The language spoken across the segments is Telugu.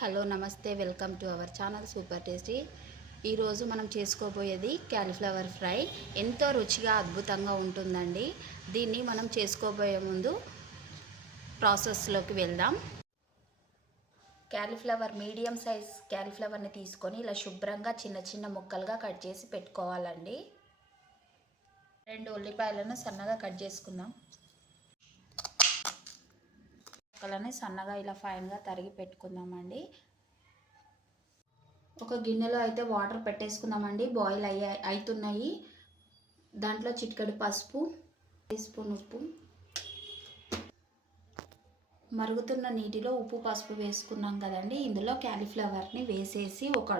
హలో నమస్తే welcome to our channel super tasty. ఈరోజు మనం చేసుకోబోయేది క్యాలీఫ్లవర్ ఫ్రై. ఎంతో రుచిగా అద్భుతంగా ఉంటుందండి. దీన్ని మనం చేసుకోబోయే ముందు ప్రాసెస్లోకి వెళ్దాం. క్యాలీఫ్లవర్ మీడియం సైజ్ క్యాలీఫ్లవర్ని తీసుకొని ఇలా శుభ్రంగా చిన్న చిన్న ముక్కలుగా కట్ చేసి పెట్టుకోవాలండి. 2 ఉల్లిపాయలను సన్నగా కట్ చేసుకుందాం. ముక్కలని సన్నగా ఇలా ఫైన్గా తరిగి పెట్టుకుందామండి. ఒక గిన్నెలో అయితే వాటర్ పెట్టేసుకుందామండి. బాయిల్ అవుతున్నాయి. దాంట్లో చిటికెడు పసుపు, టీ స్పూన్ ఉప్పు, మరుగుతున్న నీటిలో ఉప్పు పసుపు వేసుకున్నాం కదండి. ఇందులో క్యాలీఫ్లవర్ని వేసేసి ఒక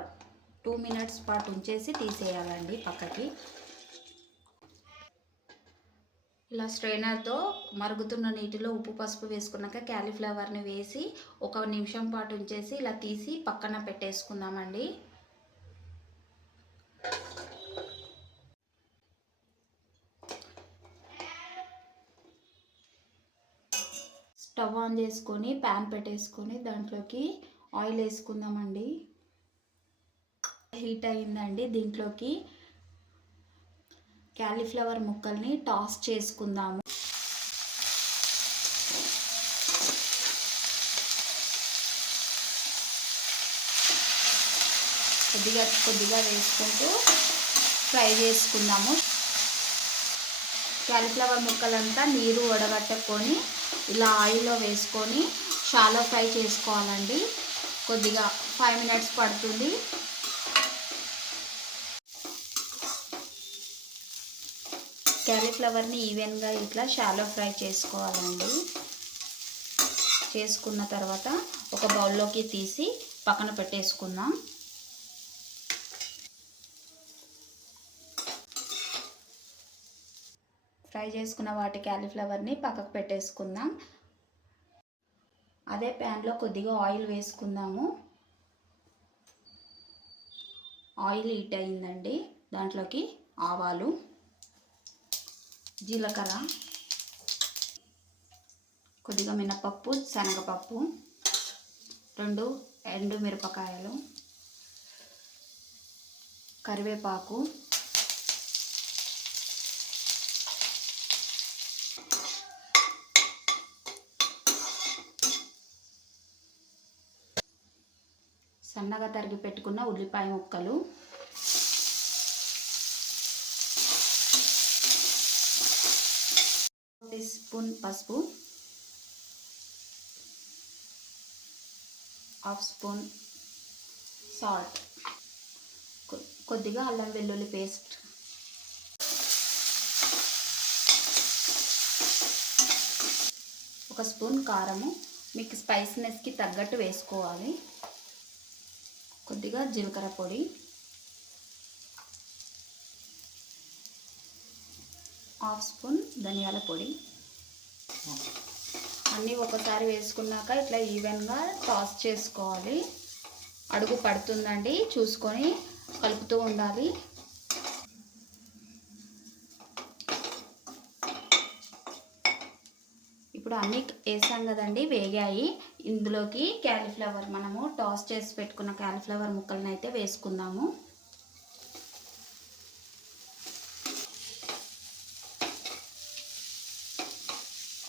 2 మినిట్స్ పాటు ఉంచేసి తీసేయాలండి పక్కకి. ఇలా స్ట్రైనర్తో మరుగుతున్న నీటిలో ఉప్పు పసుపు వేసుకున్నాక క్యాలీఫ్లవర్ని వేసి 1 నిమిషం పాటు ఉంచేసి ఇలా తీసి పక్కన పెట్టేసుకుందామండి. స్టవ్ ఆన్ చేసుకొని ప్యాన్ పెట్టేసుకొని దాంట్లోకి ఆయిల్ వేసుకుందామండి. హీట్ అయిందండి. దీంట్లోకి క్యాలీఫ్లవర్ ముక్కల్ని టాస్ చేసుకుందాము. కొద్దిగా వేసుకుంటూ ఫ్రై చేసుకుందాము. క్యాలీఫ్లవర్ ముక్కలంతా నీరు వడగట్టుకొని ఇలా ఆయిల్లో వేసుకొని షాలో ఫ్రై చేసుకోవాలండి. కొద్దిగా 5 మినిట్స్ పడుతుంది. క్యాలీఫ్లవర్ని ఈవెన్గా ఇట్లా షాలో ఫ్రై చేసుకోవాలండి. చేసుకున్న తర్వాత ఒక బౌల్లోకి తీసి పక్కన పెట్టేసుకుందాం. ఫ్రై చేసుకున్న వాటి క్యాలీఫ్లవర్ని పక్కకు పెట్టేసుకుందాం. అదే ప్యాన్లో కొద్దిగా ఆయిల్ వేసుకుందాము. ఆయిల్ హీట్ అయిందండి. దాంట్లోకి ఆవాలు, జీలకర్ర, కొద్దిగా మినపప్పు, శనగపప్పు, 2 ఎండుమిరపకాయలు, కరివేపాకు, సన్నగా తరిగి పెట్టుకున్న ఉల్లిపాయ ముక్కలు, టీ స్పూన్ పసుపు, 1/2 స్పూన్ సాల్ట్, కొద్దిగా అల్లం వెల్లుల్లి పేస్ట్, ఒక స్పూన్ కారము. మీకు స్పైసీనెస్కి తగ్గట్టు వేసుకోవాలి. కొద్దిగా జీలకర్ర పొడి, 1/2 స్పూన్ ధనియాల పొడి. అన్నీ ఒకసారి వేసుకున్నాక ఇట్లా ఈవెన్గా టాస్ చేసుకోవాలి. అడుగు పడుతుందండి, చూసుకొని కలుపుతూ ఉండాలి. ఇప్పుడు అన్నీ వేసాం కదండి, వేగాయి. ఇందులోకి క్యాలీఫ్లవర్ మనము టాస్ చేసి పెట్టుకున్న క్యాలీఫ్లవర్ ముక్కలను అయితే వేసుకుందాము.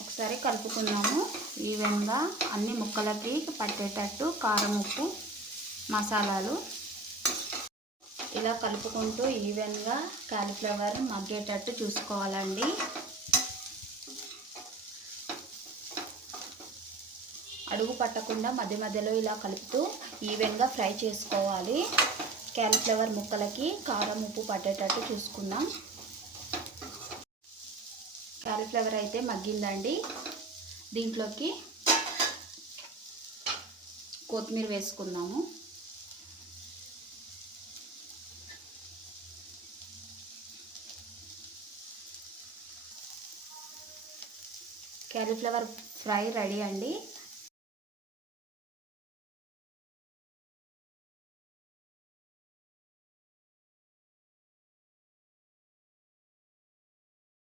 ఒకసారి కలుపుకుందాము. ఈవెన్గా అన్ని ముక్కలకి పట్టేటట్టు కారం, ఉప్పు, మసాలాలు ఇలా కలుపుకుంటూ ఈవెన్గా క్యాలీఫ్లవర్ మగ్గేటట్టు చూసుకోవాలండి. అడుగు పట్టకుండా మధ్య మధ్యలో ఇలా కలుపుతూ ఈవెన్గా ఫ్రై చేసుకోవాలి. క్యాలీఫ్లవర్ ముక్కలకి కారం, ఉప్పు పట్టేటట్టు చూసుకుందాం. క్యాలీఫ్లవర్ అయితే మగ్గిందండి. దీంట్లోకి కొత్తిమీర వేసుకుందాము. క్యాలీఫ్లవర్ ఫ్రై రెడీ అండి.